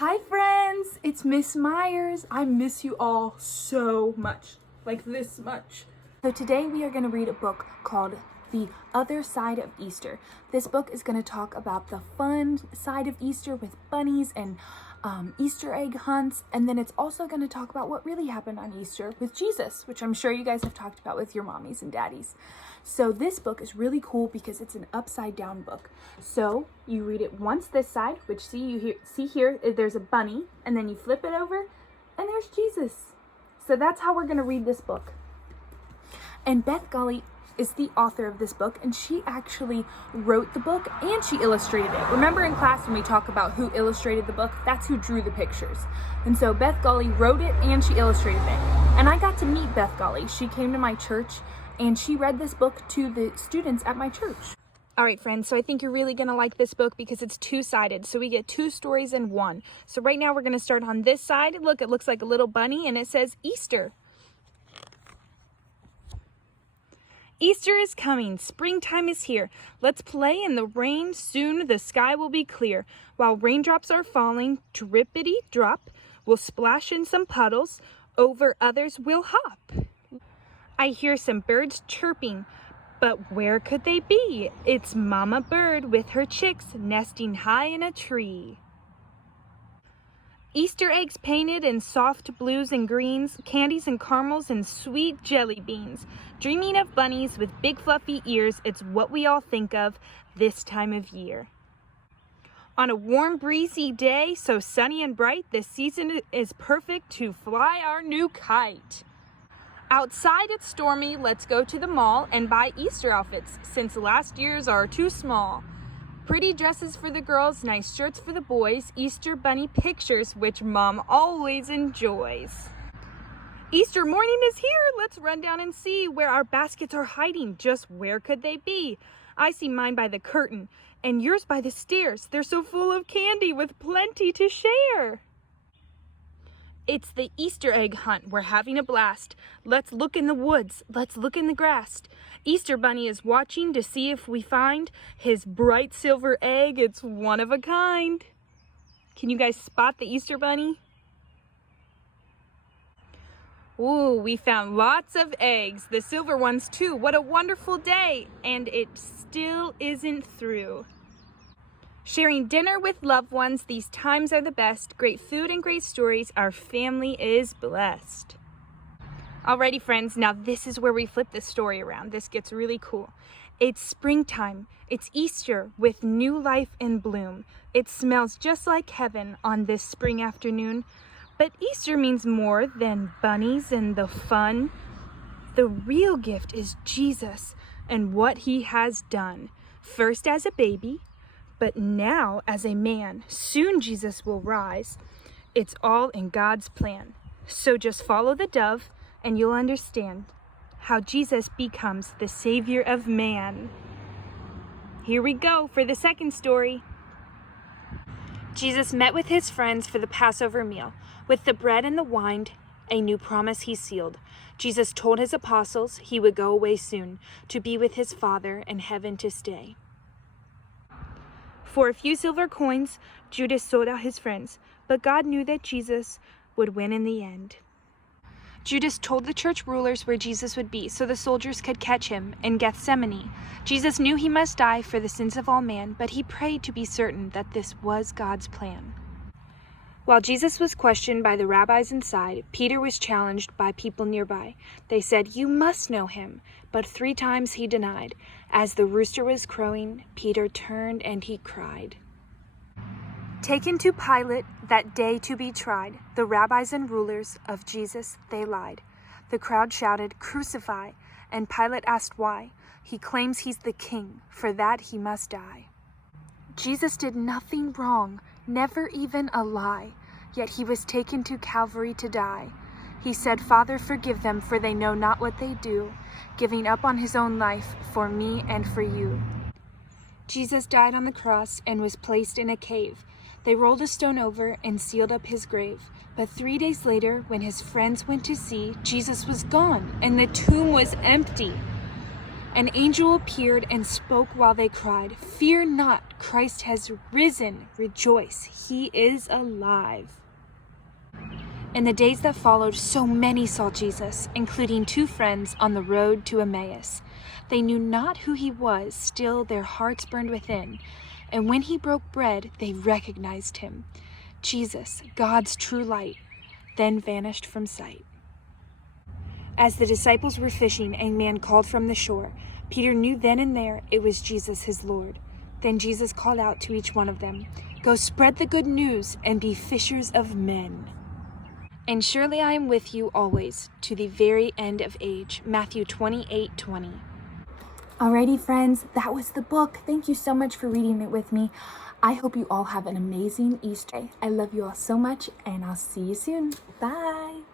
Hi friends, it's Miss Myers. I miss you all so much, like this much. So today we are going to read a book called The Other Side of Easter. This book is going to talk about the fun side of Easter with bunnies and Easter egg hunts, and then it's also going to talk about what really happened on Easter with Jesus, which I'm sure you guys have talked about with your mommies and daddies. So this book is really cool because it's an upside down book. So you read it once this side, which see here, there's a bunny, and then you flip it over and there's Jesus. So that's how we're going to read this book. And Beth Gully is the author of this book, and she actually wrote the book and she illustrated it. Remember in class when we talk about who illustrated the book? That's who drew the pictures. And so Beth Gully wrote it and she illustrated it. And I got to meet Beth Gully. She came to my church and she read this book to the students at my church. All right, friends, so I think you're really gonna like this book because it's two-sided. So we get two stories in one. So right now we're gonna start on this side. Look, it looks like a little bunny and it says Easter. Easter is coming, springtime is here. Let's play in the rain, soon the sky will be clear. While raindrops are falling, drippity drop, we'll splash in some puddles, over others we'll hop. I hear some birds chirping, but where could they be? It's Mama Bird with her chicks nesting high in a tree. Easter eggs painted in soft blues and greens, candies and caramels and sweet jelly beans. Dreaming of bunnies with big fluffy ears, it's what we all think of this time of year. On a warm breezy day, so sunny and bright, this season is perfect to fly our new kite. Outside it's stormy, let's go to the mall and buy Easter outfits, since last year's are too small. Pretty dresses for the girls, nice shirts for the boys, Easter bunny pictures, which Mom always enjoys. Easter morning is here, let's run down and see where our baskets are hiding. Just where could they be? I see mine by the curtain, and yours by the stairs. They're so full of candy with plenty to share. It's the Easter egg hunt, we're having a blast. Let's look in the woods, let's look in the grass. Easter Bunny is watching to see if we find his bright silver egg. It's one of a kind. Can you guys spot the Easter Bunny? Ooh, we found lots of eggs, the silver ones too. What a wonderful day, and it still isn't through. Sharing dinner with loved ones, these times are the best. Great food and great stories, our family is blessed. Alrighty friends, now this is where we flip the story around. This gets really cool. It's springtime, it's Easter with new life in bloom. It smells just like heaven on this spring afternoon. But Easter means more than bunnies and the fun. The real gift is Jesus and what he has done. First as a baby, but now as a man. Soon Jesus will rise. It's all in God's plan. So just follow the dove and you'll understand how Jesus becomes the Savior of man. Here we go for the second story. Jesus met with his friends for the Passover meal. With the bread and the wine, a new promise he sealed. Jesus told his apostles he would go away soon to be with his Father in heaven to stay. For a few silver coins, Judas sold out his friends, but God knew that Jesus would win in the end. Judas told the church rulers where Jesus would be so the soldiers could catch him in Gethsemane. Jesus knew he must die for the sins of all man, but he prayed to be certain that this was God's plan. While Jesus was questioned by the rabbis inside, Peter was challenged by people nearby. They said, "You must know him." But 3 times he denied. As the rooster was crowing, Peter turned and he cried. Taken to Pilate that day to be tried, the rabbis and rulers of Jesus, they lied. The crowd shouted, "Crucify!" And Pilate asked why. He claims he's the king, for that he must die. Jesus did nothing wrong, never even a lie, yet he was taken to Calvary to die. He said, "Father, forgive them, for they know not what they do," giving up on his own life for me and for you. Jesus died on the cross and was placed in a cave. They rolled a stone over and sealed up his grave. But 3 days later, when his friends went to see, Jesus was gone and the tomb was empty. An angel appeared and spoke while they cried, "Fear not, Christ has risen. Rejoice, he is alive." In the days that followed, so many saw Jesus, including 2 friends on the road to Emmaus. They knew not who he was, still their hearts burned within. And when he broke bread, they recognized him. Jesus, God's true light, then vanished from sight. As the disciples were fishing, a man called from the shore. Peter knew then and there it was Jesus, his Lord. Then Jesus called out to each one of them, "Go spread the good news and be fishers of men. And surely I am with you always, to the very end of age." Matthew 28:20. Alrighty, friends, that was the book. Thank you so much for reading it with me. I hope you all have an amazing Easter. I love you all so much, and I'll see you soon. Bye.